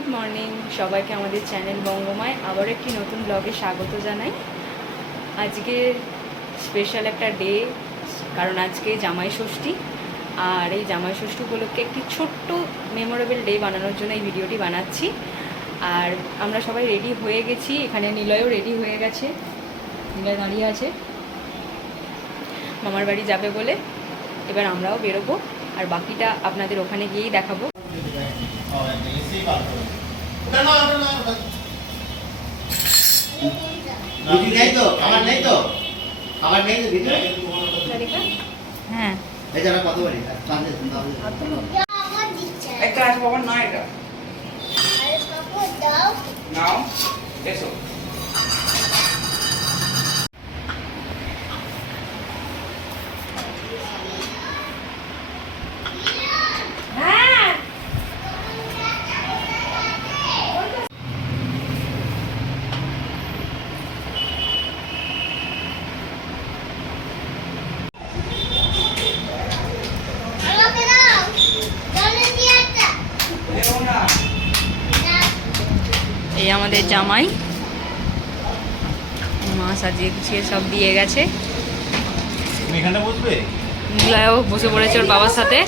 Good morning. সবাইকে আমাদের channel বঙ্গমায় আবার একটি নতুন ব্লগে স্বাগত জানাই। আজকে স্পেশাল একটা ডে কারণ আজকে জামাই ষষ্ঠী। আর এই জামাই ষষ্ঠী উপলক্ষে একটি ছোট্ট মেমোরেবল ডে বানানোর জন্য এই ভিডিওটি বানাচ্ছি। আর আমরা সবাই রেডি হয়ে গেছি। এখানে নিলয়ও রেডি হয়ে গেছে। নিলয় দাঁড়িয়ে আছে। মামার বাড়ি যাবে বলে। এবার আমরাও বেরোবো। আর বাকিটা আপনাদের ওখানে গিয়েই দেখাবো। ভিডিও নেই তো আমার নেই তো? আমার নেই তো হ্যাঁ। এই কত বলি আছে বাবার নয় এটা। নাও এসো দেবো না এই আমাদের জামাই। মা সাজিয়ে গুছিয়ে সব দিয়ে গেছে। বসে পড়েছে ওর বাবার সাথে।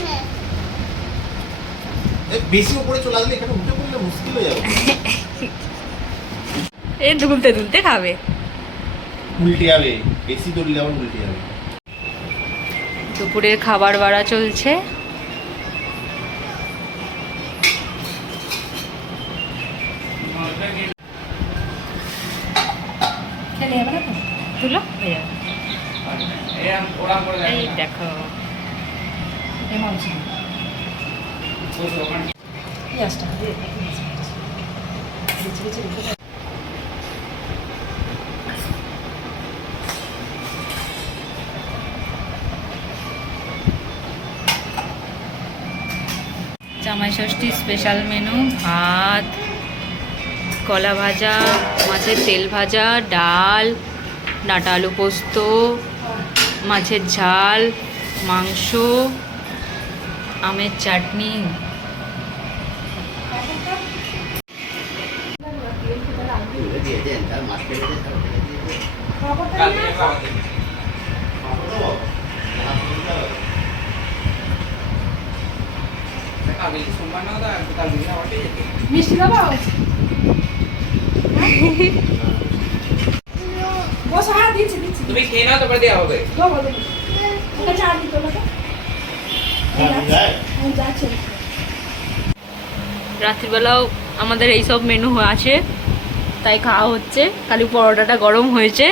এ দুলতে দুলতে খাবে। উল্টে যাবে। বেশি দৌড়লে আবার উল্টে যাবে। দুপুরের খাবার বাড়া চলছে। তুলো? হয়ে যাবে। এই দেখো। জামাই ষষ্ঠী স্পেশাল মেনু ভাত। কলা ভাজা মাছের তেল ভাজা ডাল ডাঁটা আলু পোস্ত মাছের ঝাল মাংস আমের চাটনি। দেবে মিষ্টি খাব? রাত্রিবেলাও আমাদের এই সব মেনু আছে, তাই খাওয়া হচ্ছে। খালি পরোটাটা গরম হয়েছে,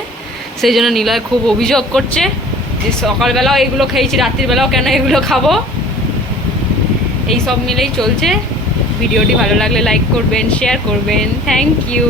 সেই জন্য নিলয় খুব অভিযোগ করছে যে সকালবেলাও এগুলো খেয়েছি, রাত্রিবেলাও কেন এগুলো খাব? এই সব মিলেই চলছে। ভিডিওটি ভালো লাগলে লাইক করবেন শেয়ার করবেন. Thank you